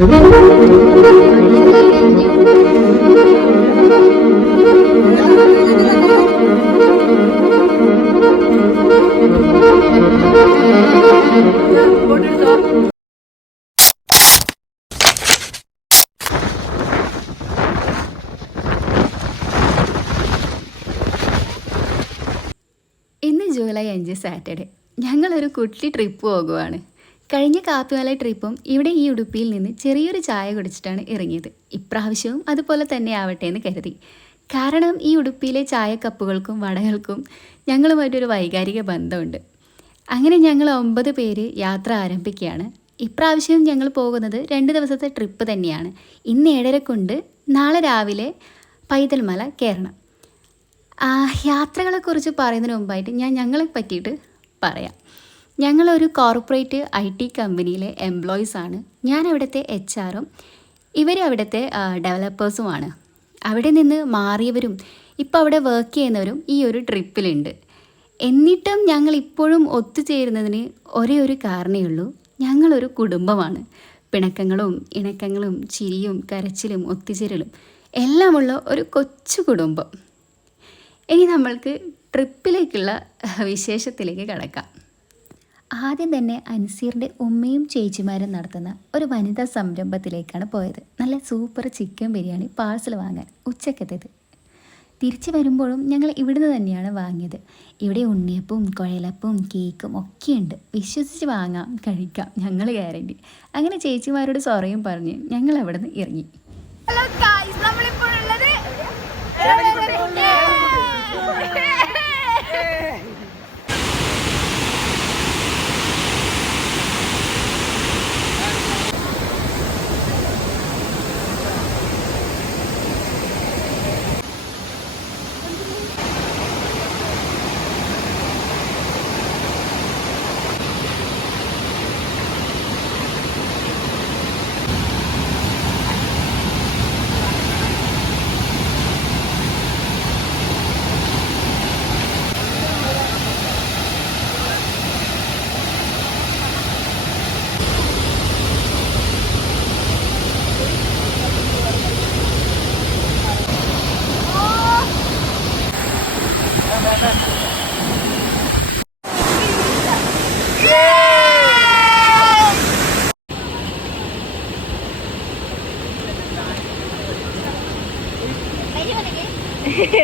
ഇന്ന് July 5 Saturday. ഞങ്ങളൊരു കുട്ടി ട്രിപ്പ് പോകുവാണ്. കഴിഞ്ഞ കാപ്പിമല ട്രിപ്പും ഇവിടെ ഈ ഉടുപ്പിയിൽ നിന്ന് ചെറിയൊരു ചായ കുടിച്ചിട്ടാണ് ഇറങ്ങിയത്. ഇപ്രാവശ്യവും അതുപോലെ തന്നെ ആവട്ടെ എന്ന് കരുതി. കാരണം ഈ ഉടുപ്പിയിലെ ചായക്കപ്പുകൾക്കും വടകൾക്കും ഞങ്ങളുമായിട്ടൊരു വൈകാരിക ബന്ധമുണ്ട്. അങ്ങനെ ഞങ്ങൾ 9 പേര് യാത്ര ആരംഭിക്കുകയാണ്. ഇപ്രാവശ്യം ഞങ്ങൾ പോകുന്നത് 2 ദിവസത്തെ ട്രിപ്പ് തന്നെയാണ്. ഇന്ന് 7:30 നാളെ രാവിലെ പൈതൽമല കയറണം. യാത്രകളെക്കുറിച്ച് പറയുന്നതിന് മുമ്പായിട്ട് ഞങ്ങളെ പറ്റിയിട്ട് പറയാം. ഞങ്ങളൊരു കോർപ്പറേറ്റ് IT കമ്പനിയിലെ എംപ്ലോയീസാണ്. ഞാൻ അവിടുത്തെ HR-ഉം ഇവർ അവിടുത്തെ ഡെവലപ്പേഴ്സുമാണ്. അവിടെ നിന്ന് മാറിയവരും ഇപ്പോൾ അവിടെ വർക്ക് ചെയ്യുന്നവരും ഈ ഒരു ട്രിപ്പിലുണ്ട്. എന്നിട്ടും ഞങ്ങൾ ഇപ്പോഴും ഒത്തുചേരുന്നതിന് ഒരേ ഒരു കാരണമേ ഉള്ളൂ. ഞങ്ങളൊരു കുടുംബമാണ്. പിണക്കങ്ങളും ഇണക്കങ്ങളും ചിരിയും കരച്ചിലും ഒത്തുചേരലും എല്ലാമുള്ള ഒരു കൊച്ചു കുടുംബം. ഇനി നമ്മൾക്ക് ട്രിപ്പിലേക്കുള്ള വിശേഷത്തിലേക്ക് കടക്കാം. ആദ്യം തന്നെ അൻസീറിൻ്റെ ഉമ്മയും ചേച്ചിമാരും നടത്തുന്ന ഒരു വനിതാ സംരംഭത്തിലേക്കാണ് പോയത്. നല്ല സൂപ്പർ ചിക്കൻ ബിരിയാണി പാഴ്സൽ വാങ്ങാൻ ഉച്ചക്കത്തേത്. തിരിച്ചു വരുമ്പോഴും ഞങ്ങൾ ഇവിടുന്ന് തന്നെയാണ് വാങ്ങിയത്. ഇവിടെ ഉണ്ണിയപ്പവും കുഴലപ്പവും കേക്കും ഒക്കെയുണ്ട്. വിശ്വസിച്ച് വാങ്ങാം, കഴിക്കാം, ഞങ്ങൾ ഗ്യാരണ്ടി. അങ്ങനെ ചേച്ചിമാരോട് സോറിയും പറഞ്ഞ് ഞങ്ങൾ അവിടെ നിന്ന് ഇറങ്ങി. ഹലോ ഗായ്സ്, നമ്മളിപ്പോൾ ഉള്ളത്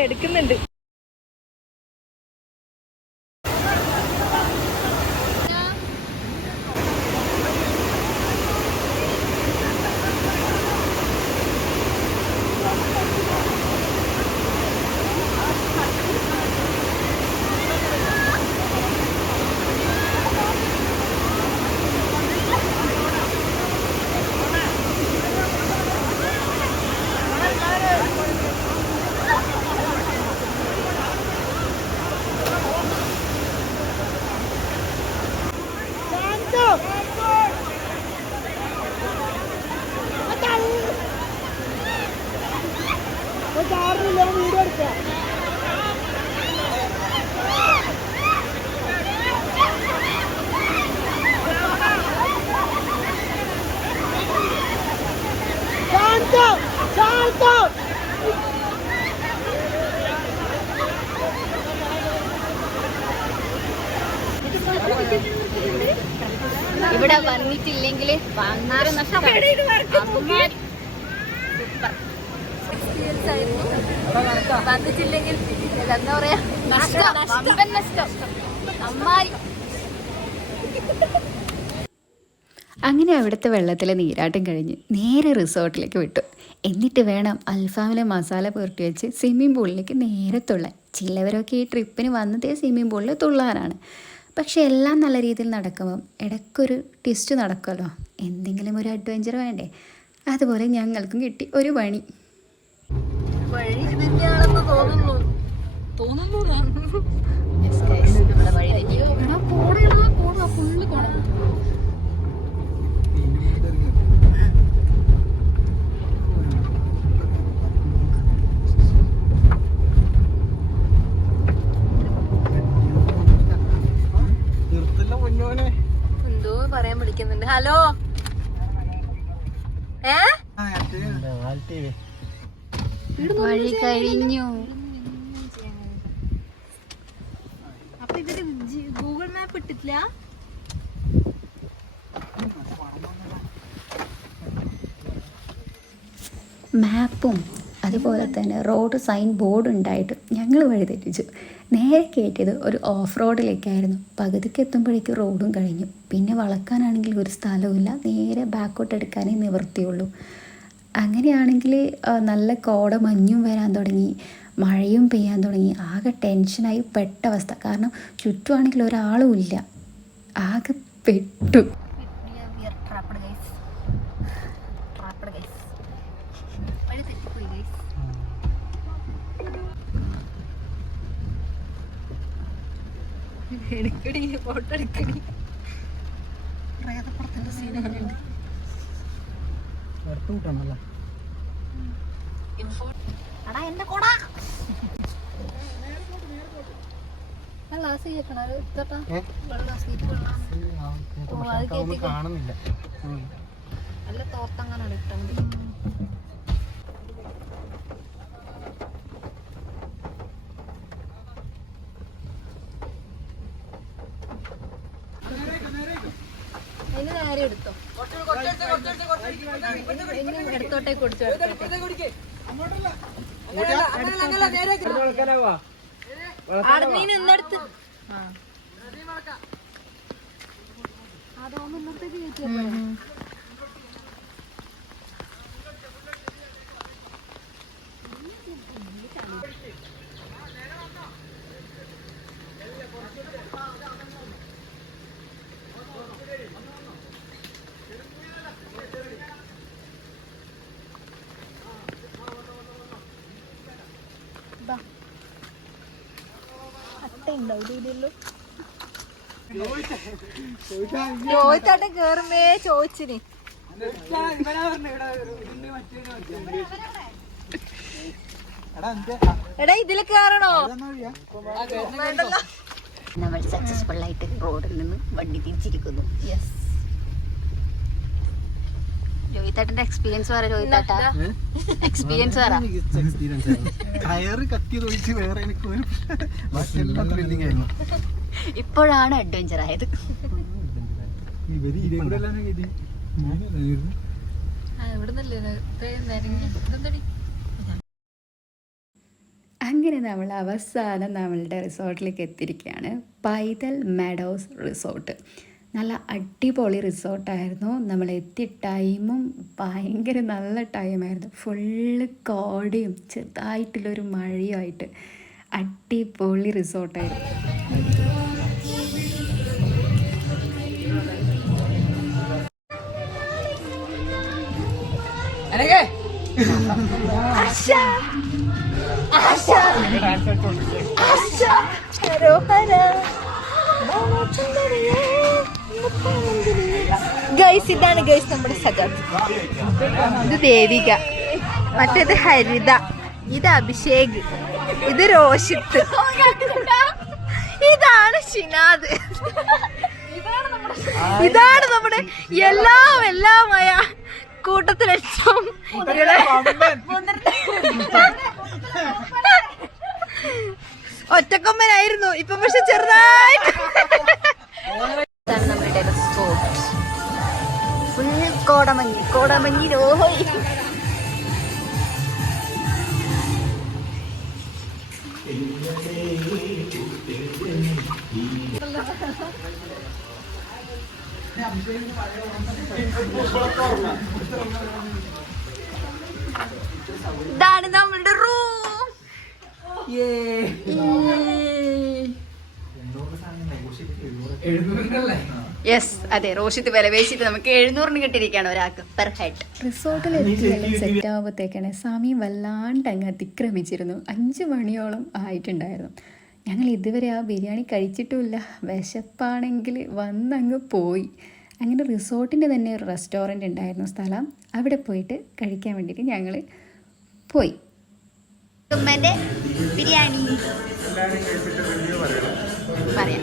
എടുക്കുന്നുണ്ട്. ഇവിടെ വന്നിട്ടില്ലെങ്കിൽ ഭയങ്കര നഷ്ടമാണ്. വന്നിട്ടില്ലെങ്കിൽ എന്താ പറയാ, നഷ്ടം. അങ്ങനെ അവിടുത്തെ വെള്ളത്തിലെ നീരാട്ടം കഴിഞ്ഞ് നേരെ റിസോർട്ടിലേക്ക് വിട്ടു. എന്നിട്ട് വേണം അൽഫാമിലെ മസാല പുരട്ടി വെച്ച് സ്വിമ്മിംഗ് പൂളിലേക്ക് നേരെ തുള്ളാൻ. ചിലവരൊക്കെ ഈ ട്രിപ്പിന് വന്നതേ സ്വിമ്മിംഗ് പൂളിൽ തുള്ളാനാണ്. പക്ഷെ എല്ലാം നല്ല രീതിയിൽ നടക്കുമ്പം ഇടയ്ക്കൊരു ട്വിസ്റ്റ് നടക്കുമല്ലോ. എന്തെങ്കിലും ഒരു അഡ്വഞ്ചർ വേണ്ടേ? അതുപോലെ ഞങ്ങൾക്കും കിട്ടി ഒരു പണി. എന്തോ പറയാൻ വിളിക്കുന്നുണ്ട്. ഹലോ വഴി കഴിഞ്ഞു. അപ്പൊ ഇതില് ഗൂഗിൾ മാപ്പ് ഇട്ടിട്ടില്ല. മാപ്പും അതുപോലെ തന്നെ റോഡ് സൈൻ ബോർഡ് ഉണ്ടായിട്ട് ഞങ്ങൾ വഴിതെറ്റിച്ചു. നേരെ കയറ്റിയത് ഒരു ഓഫ് റോഡിലേക്കായിരുന്നു. പകുതിക്ക് എത്തുമ്പോഴേക്കും റോഡും കഴിഞ്ഞു. പിന്നെ വളക്കാനാണെങ്കിൽ ഒരു സ്ഥലവുമില്ല. നേരെ ബാക്കോട്ട് എടുക്കാനേ നിവൃത്തിയുള്ളൂ. അങ്ങനെയാണെങ്കിൽ നല്ല കോട മഞ്ഞും വരാൻ തുടങ്ങി, മഴയും പെയ്യാൻ തുടങ്ങി. ആകെ ടെൻഷനായി പെട്ട അവസ്ഥ. കാരണം ചുറ്റുമാണെങ്കിൽ ഒരാളും ഇല്ല. ആകെ പെട്ടു. എടുക്കടി ഫോട്ടോ എടുക്കടി. അടാ എന്റെ കൊടാ കാണുന്നില്ല. നല്ല തോർത്തങ്ങനെ ഇട്ടാ മതി. അതിന് നേരെ എടുത്തോ. എടുത്തോട്ടേക്ക് കുടിച്ചോ. ഇന്നെടുത്ത് അതൊന്നും ഇന്നത്തേക്ക് കയറ്റിയ ചോദിച്ചാട്ടെ കേറുമ്പേ ചോദിച്ചിന്. എടാ ഇതില് കേറണോ? നമ്മൾ സക്സസ്ഫുൾ ആയിട്ട് റോഡിൽ നിന്ന് വണ്ടി തിരിച്ചിരിക്കുന്നു. യെസ്. ജോയിത്താട്ടന്റെ എക്സ്പീരിയൻസ് പറ. ജോയിത്താട്ട എക്സ്പീരിയൻസ് പറ. കയറ് കത്തി തൊഴിച്ച് വേറെ എനിക്ക് ഒരു ബാക്കിയെല്ലാം ത്രില്ലിംഗ് ആയിരുന്നു. ഇപ്പോഴാണ് അഡ്വഞ്ചർ ആയത്. അങ്ങനെ നമ്മൾ അവസാനം നമ്മളുടെ റിസോർട്ടിലേക്ക് എത്തിയിരിക്കുകയാണ്. പൈതൽ മെഡോസ് റിസോർട്ട്. നല്ല അടിപൊളി റിസോർട്ടായിരുന്നു. നമ്മൾ എത്തിയ ടൈമും ഭയങ്കര നല്ല ടൈമായിരുന്നു. ഫുള്ള് കോടയും ചെറുതായിട്ടുള്ളൊരു മഴയുമായിട്ട് അടിപൊളി റിസോർട്ടായിരുന്നു. ഗൈസ് ഇതാണ് ഗൈസ് നമ്മുടെ സജാദ്. ഇത് ദേവിക, മറ്റേത് ഹരിത, ഇത് അഭിഷേക്, ഇത് രോഷിത്ത്, ഇതാണ് ഷിനാദ്, ഇതാണ് നമ്മുടെ എല്ലാമായ കൂട്ടത്തിലേറ്റവും ഒറ്റക്കൊമ്പനായിരുന്നു. ഇപ്പൊ പക്ഷെ ചെറുതായിട്ട് നമ്മളുടെ റിസോർട്ട് ഫുൾ കോടമഞ്ഞി രോഹി. ഇതാണ് നമ്മളുടെ റൂം. യെസ്, അതെ, റോഷിത്ത് വില പേശിട്ട് നമുക്ക് 700 കിട്ടിയിരിക്കുകയാണ് ഒരാൾക്ക് പെർ ഹെഡ്. റിസോർട്ടിൽ സെറ്റ് ആകുമ്പോഴത്തേക്കാണ് സമയം വല്ലാണ്ട് അങ്ങ് അതിക്രമിച്ചിരുന്നു. 5 മണിയോളം ആയിട്ടുണ്ടായിരുന്നു. ഞങ്ങൾ ഇതുവരെ ആ ബിരിയാണി കഴിച്ചിട്ടുമില്ല. വിശപ്പാണെങ്കിൽ വന്നങ്ങ് പോയി. അങ്ങനെ റിസോർട്ടിൻ്റെ തന്നെ ഒരു റെസ്റ്റോറൻറ്റ് ഉണ്ടായിരുന്നു സ്ഥലം. അവിടെ പോയിട്ട് കഴിക്കാൻ വേണ്ടിയിട്ട് ഞങ്ങൾ പോയി. ഉമ്മൻ്റെ ബിരിയാണി പറയാം.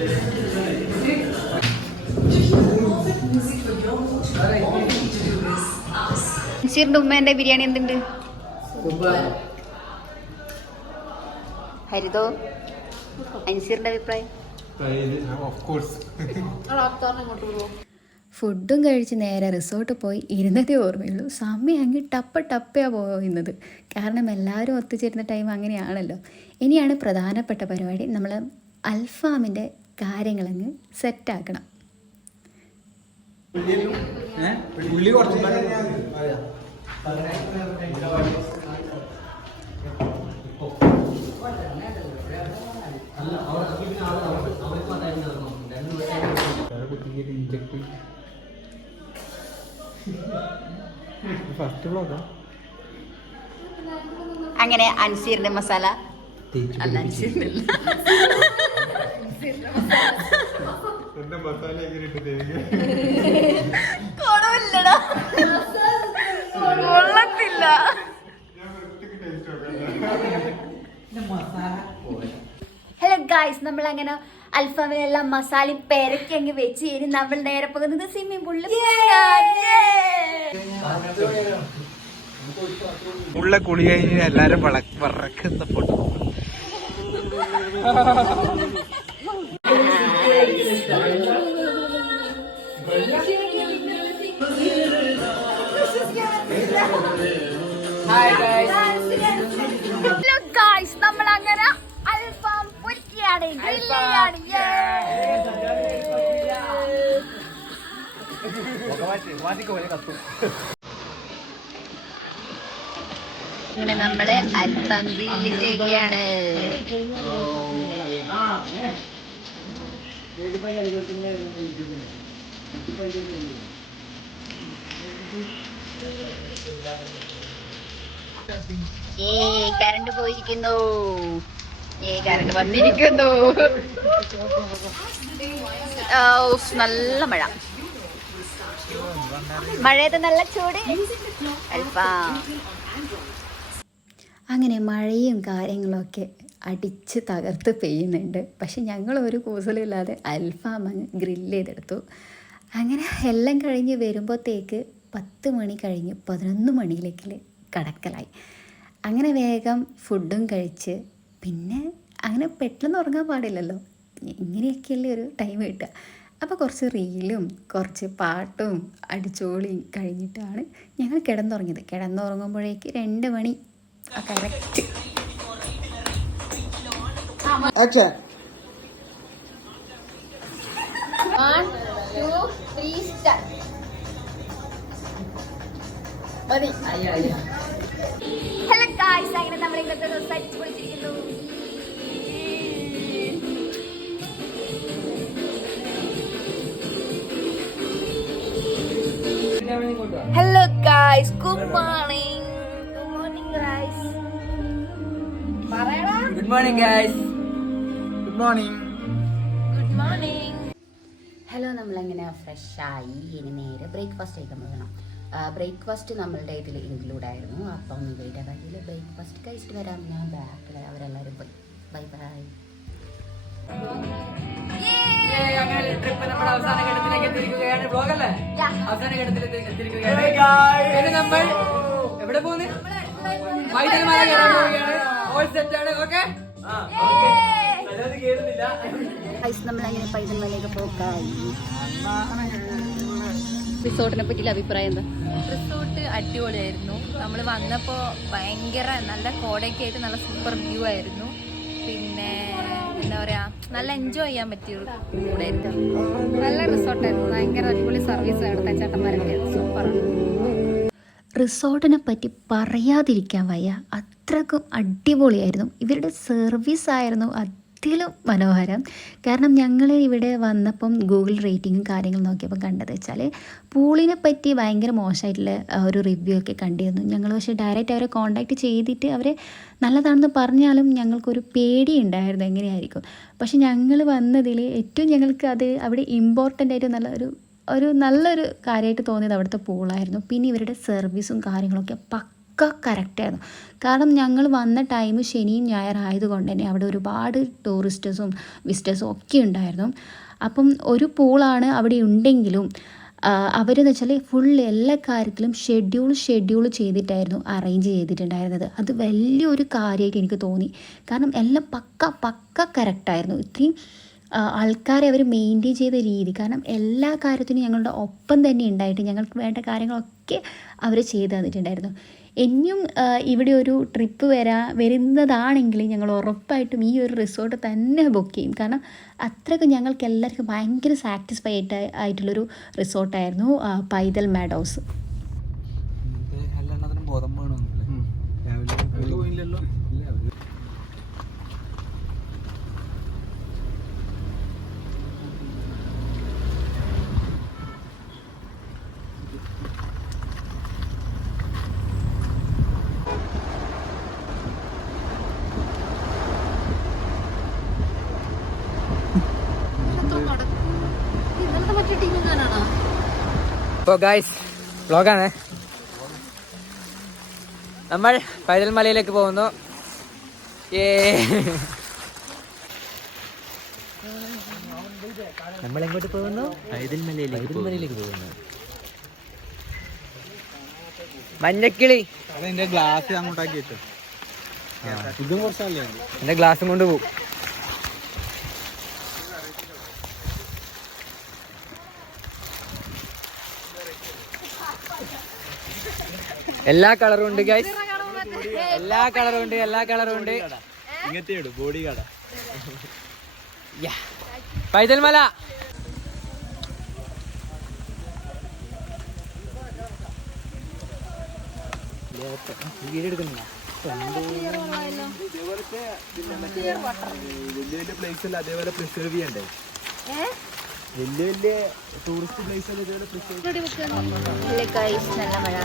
അൻസീറിന്റെ ഉമ്മേന്റെ ബിരിയാണി എന്തുണ്ട്? ഹരിതോ, അൻസീറിന്റെ അഭിപ്രായം? ഫുഡും കഴിച്ച് നേരെ റിസോർട്ട് പോയി ഇരുന്നതേ ഓർമ്മയുള്ളൂ. സമയം അങ്ങ് ടപ്പയാ പോയിരുന്നത്. കാരണം എല്ലാവരും ഒത്തുചേരുന്ന ടൈം അങ്ങനെയാണല്ലോ. ഇനിയാണ് പ്രധാനപ്പെട്ട പരിപാടി. നമ്മൾ അൽഫാമിൻ്റെ കാര്യങ്ങളങ്ങ് സെറ്റാക്കണം. അങ്ങനെ അൻസീറിന്റെ മസാല അല്ല, അൻസീറിന്റെ കൊള്ളത്തില്ല. ഹലോ ഗായ്സ്, നമ്മൾ അങ്ങനെ അൽഫാമിനെല്ലാം മസാലയും പെരക്കി അങ്ങ് വെച്ച് ഇനി നമ്മൾ നേരെ പോകുന്നത് സ്വിമ്മിംഗ് പൂളിൽ. ഉള്ള കുളി കഴിഞ്ഞ് എല്ലാരും വറക്കുന്ന ഫോട്ടോ. ഹലോ ഗായ്സ്, നമ്മൾ അങ്ങനെ അൽഫാം പൊരിക്കുകയാണ്, ഗ്രില്ലാണ്. ഇങ്ങനെ നമ്മള് അൽഫാം ഗ്രില്ലിലേക്കാണ്. കറണ്ട് പോയിരിക്കുന്നു. കറണ്ട് വന്നിരിക്കുന്നു. നല്ല മഴ. മഴയത്ത് നല്ല ചൂട് അൽഫാം. അങ്ങനെ മഴയും കാര്യങ്ങളൊക്കെ അടിച്ച് തകർത്ത് പെയ്യുന്നുണ്ട്. പക്ഷെ ഞങ്ങൾ ഒരു കൂസലില്ലാതെ അൽഫാം അങ്ങ് ഗ്രില്ല് ചെയ്തെടുത്തു. അങ്ങനെ എല്ലാം കഴിഞ്ഞ് വരുമ്പോഴത്തേക്ക് 10 മണി കഴിഞ്ഞ് 11 മണിയിലേക്ക് കടക്കലായി. അങ്ങനെ വേഗം ഫുഡും കഴിച്ച് പിന്നെ അങ്ങനെ പെട്ടെന്ന് ഉറങ്ങാൻ പാടില്ലല്ലോ, ഇങ്ങനെയൊക്കെയല്ലേ ഒരു ടൈം കിട്ടുക. അപ്പോൾ കുറച്ച് റീലും കുറച്ച് പാട്ടും അടിച്ചോളിയും കഴിഞ്ഞിട്ടാണ് ഞങ്ങൾ കിടന്നുറങ്ങിയത്. കിടന്നുറങ്ങുമ്പോഴേക്ക് 2 മണി കറക്റ്റ്. ഹലോ ഗായ്സ്, അങ്ങനെ നമ്മൾ ഇന്നത്തെ ദിവസം അടിച്ചു പൊളിച്ചിരിക്കുന്നു. Hello guys, good morning. Good morning guys. പറയടാ. Good morning guys. Good morning. Good morning. Hello, നമ്മളങ്ങനെ ഫ്രഷായി ഇനി നേരെ ബ്രേക്ക്ഫാസ്റ്റ് കഴിക്കാൻ പോകണം. ബ്രേക്ക്ഫാസ്റ്റ് നമ്മളുടെ ഇതിൽ ഇൻക്ലൂഡ് ആയിരുന്നു. അപ്പം ഇവരുടെ വഴിയിൽ ബ്രേക്ക്ഫാസ്റ്റ് കഴിച്ചിട്ട് വരാം. ഞാൻ ബാക്കിൽ അവരെല്ലാവരും പോയി. Bye bye. ട്രിപ്പ് നമ്മുടെ അവസാന ഘട്ടത്തിലേക്ക് എത്തിയിരിക്കുകയാണ്. ബ്ലോഗല്ലേ അവസാന ഘട്ടത്തിലേക്ക് എത്തിയിരിക്കുകയാണ്. പിന്നെ നമ്മൾ എവിടെ പോകുന്നു? പൈതൽ മല കയറാൻ പോവുകയാണ്. ഓൾ സെറ്റ് ആണ്. ഓക്കെ, നമ്മളങ്ങനെ പൈതൽ മലയൊക്കെ പോക്കായി. റിസോർട്ടിനെ പറ്റിയുള്ള അഭിപ്രായം എന്താ? റിസോർട്ട് അടിപൊളിയായിരുന്നു. നമ്മൾ വന്നപ്പോൾ ഭയങ്കര നല്ല കോടയൊക്കെ ആയിട്ട് നല്ല സൂപ്പർ വ്യൂ ആയിരുന്നു. പിന്നെ എന്താ പറയാ, നല്ല എൻജോയ് ചെയ്യാൻ പറ്റിയൊരു കൂടായിരുന്നു. നല്ല റിസോർട്ടായിരുന്നു. ഭയങ്കര അടിപൊളി സർവീസ് ആയിരുന്നു. ചേട്ടന്മാരൊക്കെ സൂപ്പറാണ്. റിസോർട്ടിനെ പറ്റി പറയാതിരിക്കാൻ വയ്യ, അത്രക്കും അടിപൊളിയായിരുന്നു. ഇവരുടെ സർവീസ് ആയിരുന്നു അതിലും മനോഹരം. കാരണം ഞങ്ങൾ ഇവിടെ വന്നപ്പം ഗൂഗിൾ റേറ്റിങ്ങും കാര്യങ്ങളും നോക്കിയപ്പോൾ കണ്ടത് വെച്ചാൽ പൂളിനെ പറ്റി ഭയങ്കര മോശമായിട്ടുള്ള ഒരു റിവ്യൂ ഒക്കെ കണ്ടിരുന്നു ഞങ്ങൾ. പക്ഷേ ഡയറക്റ്റ് അവരെ കോൺടാക്റ്റ് ചെയ്തിട്ട് അവർ നല്ലതാണെന്ന് പറഞ്ഞാലും ഞങ്ങൾക്കൊരു പേടിയുണ്ടായിരുന്നു എങ്ങനെയായിരിക്കും. പക്ഷെ ഞങ്ങൾ വന്നതിൽ ഏറ്റവും ഞങ്ങൾക്ക് അത് അവിടെ ഇമ്പോർട്ടൻ്റ് ആയിട്ട് നല്ലൊരു കാര്യമായിട്ട് തോന്നിയത് അവിടുത്തെ പൂളായിരുന്നു. പിന്നെ ഇവരുടെ സർവീസും കാര്യങ്ങളൊക്കെ പക്ക കറക്റ്റായിരുന്നു. കാരണം ഞങ്ങൾ വന്ന ടൈം ശനിയും ഞായർ ആയതുകൊണ്ട് തന്നെ അവിടെ ഒരുപാട് ടൂറിസ്റ്റേഴ്സും വിസിറ്റേഴ്സും ഒക്കെ ഉണ്ടായിരുന്നു. അപ്പം ഒരു പൂളാണ് അവിടെ ഉണ്ടെങ്കിലും അവരെന്ന് വെച്ചാൽ ഫുൾ എല്ലാ കാര്യത്തിലും ഷെഡ്യൂൾ ചെയ്തിട്ടായിരുന്നു അറേഞ്ച് ചെയ്തിട്ടുണ്ടായിരുന്നത്. അത് വലിയൊരു കാര്യമായിട്ട് എനിക്ക് തോന്നി. കാരണം എല്ലാം പക്ക കറക്റ്റായിരുന്നു. ഇത്രയും ആൾക്കാരെ അവർ മെയിൻറ്റെയിൻ ചെയ്ത രീതി, കാരണം എല്ലാ കാര്യത്തിനും ഞങ്ങളുടെ ഒപ്പം തന്നെ ഉണ്ടായിട്ട് ഞങ്ങൾക്ക് വേണ്ട കാര്യങ്ങളൊക്കെ അവർ ചെയ്തു തന്നിട്ടുണ്ടായിരുന്നു. ഇനിയും ഇവിടെ ഒരു ട്രിപ്പ് വരുന്നതാണെങ്കിൽ ഞങ്ങൾ ഉറപ്പായിട്ടും ഈ ഒരു റിസോർട്ട് തന്നെ ബുക്ക് ചെയ്യും. കാരണം അത്രയ്ക്ക് ഞങ്ങൾക്ക് എല്ലാവർക്കും ഭയങ്കര സാറ്റിസ്ഫൈ ആയിട്ടുള്ളൊരു റിസോർട്ടായിരുന്നു പൈതൽ മാഡോസ്. അപ്പോൾ ഗായ്സ് വ്ളോഗാണ്. നമ്മൾ പൈതൽ മലയിലേക്ക് പോകുന്നു. നമ്മൾ എങ്ങോട്ട് പോകുന്നു? പൈതൽ മലയിലേക്ക് പോകുന്നു. മഞ്ഞക്കിളി അതെന്റെ ഗ്ലാസ് അങ്ങോട്ടാക്കി വെച്ചു. ഇതും കുറച്ചല്ലേ എന്റെ ഗ്ലാസും കൊണ്ട് പോകും. എല്ലാ കളറും ഉണ്ട് ഗൈസ്, എല്ലാ കളറും ഉണ്ട്. ഇങ്ങനത്തെ ബോഡി കട പൈതൽ മല. വലിയ പ്ലേസ് അല്ല, അതേപോലെ പ്രിസർവ് ചെയ്യണ്ടേ? വലിയ ടൂറിസ്റ്റ് പ്ലേസ് അല്ല, ഇതേപോലെ പ്രിസർവ്.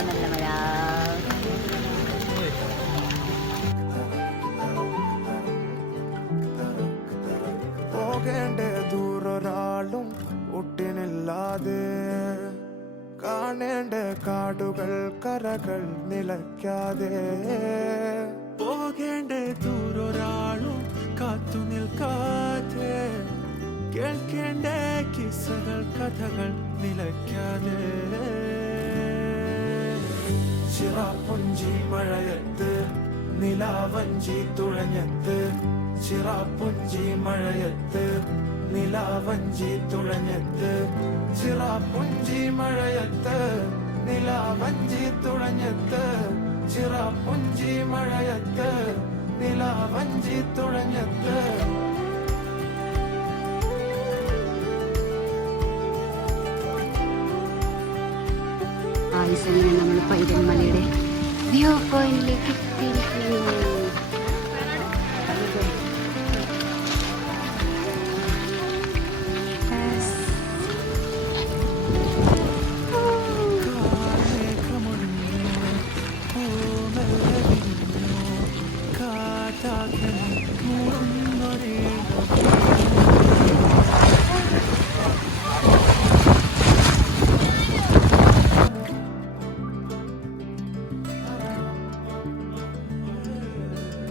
നല്ല മഴ. പോകേണ്ട ദൂരൊരാളും ഒട്ടിനില്ലാതെ, കാണേണ്ട കാടുകൾ കരകൾ നിലയ്ക്കാതെ, പോകേണ്ട ദൂരൊരാളും കാത്തു നിൽക്കാതെ, കേൾക്കേണ്ട കിസ്സകൾ കഥകൾ നിലയ്ക്കാതെ, ചിറാപ്പുഞ്ചി മഴയത്ത് നിലാവഞ്ചി തുഴഞ്ഞത്ത്, ചിറാപ്പുഞ്ചി മഴയത്ത് നിലാവഞ്ചി തുഴഞ്ഞത്ത്, ചിറാപ്പുഞ്ചി മഴയത്ത് നിലാവഞ്ചി തുഴഞ്ഞത്ത്, ചിറാപ്പുഞ്ചി മഴയത്ത് നിലാവഞ്ചി തുഴഞ്ഞത്ത്. ആയിസങ്ങനെ നമ്മൾ പൈതൽ മലയുടെ വ്യൂ പോയിന്റിലേക്ക് എത്തിയിരിക്കുന്നു.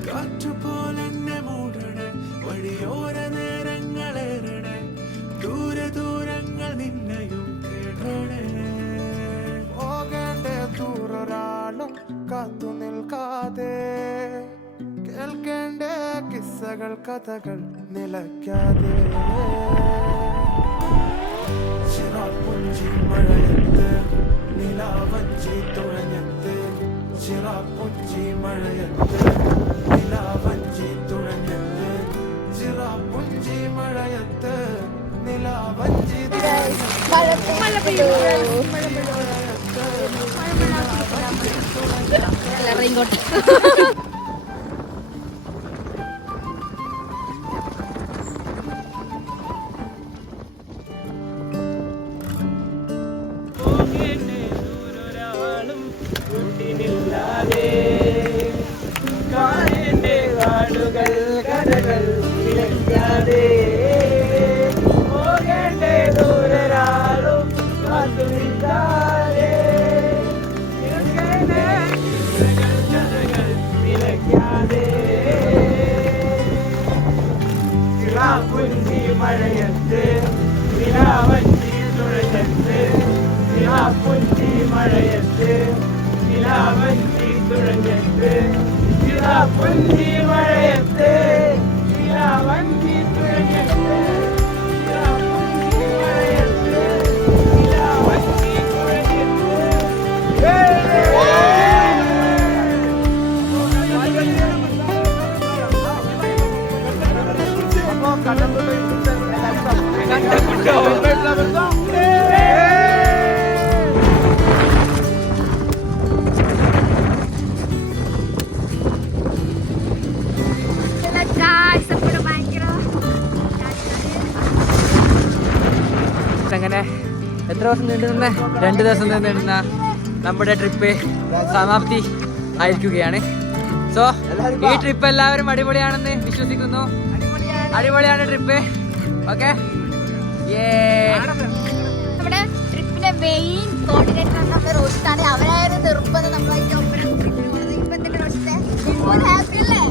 കാറ്റുപോലെന്നെ മൂടണേ വഴിയോര നേരങ്ങളേറണേ, ദൂരങ്ങൾ നിന്നെയും കേടണേ. പോകേണ്ട ദൂരൊരാളും കാത്തു നിൽക്കാതെ, കേൾക്കേണ്ട കിസ്സകൾ കഥകൾ നിലയ്ക്കാതെ, ചിറാപ്പുഞ്ചി മഴയത്ത് നിലാവഞ്ചി തുഴഞ്ഞത്ത്, ചിറാപ്പുഞ്ചി മഴയത്ത് നിലാവഞ്ചി തുഴഞ്ഞത്ത്, ചിറാപ്പുഞ്ചി മഴയത്ത് നിലാവഞ്ചി മഴയത്ത് നിലാവഞ്ചി തുഴഞ്ഞത്ത്, ചിറാപ്പുഞ്ചി മഴയത്ത് നിലാവഞ്ചി തുഴഞ്ഞെത്ത് ചിറാപ്പുഞ്ചി മഴയത്ത് നിലാവഞ്ചി തുഴഞ്ഞെത്ത് ചിറാപ്പുഞ്ചി മഴയത്ത് നിലാവഞ്ചി തുഴഞ്ഞെത്ത് അങ്ങനെ എത്ര ദിവസം നീണ്ടുനിന്ന 2 ദിവസം നീണ്ടുനിന്ന നമ്മുടെ ട്രിപ്പ് സമാപ്തി ആയിരിക്കുകയാണ്. സോ ഈ ട്രിപ്പ് എല്ലാവരും അടിപൊളിയാണെന്ന് വിശ്വസിക്കുന്നു. അടിപൊളിയാണ് ട്രിപ്പ്. ഓക്കെ, നമ്മുടെ ട്രിപ്പിന്റെ മെയിൻ കോർഡിനേറ്റർ നമ്മുടെ റോഷിത്താണ്. അവരായിരുന്നു നിർബന്ധം നമ്മളായിട്ട് ഒപ്പരം ട്രിപ്പിന് പോകുന്നത്. ഇപ്പൊ എന്തൊക്കെ റോഷിത്തെ ഹാപ്പി അല്ലേ?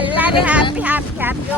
എല്ലാവരും ഹാപ്പി ഹാപ്പി ഹാപ്പി.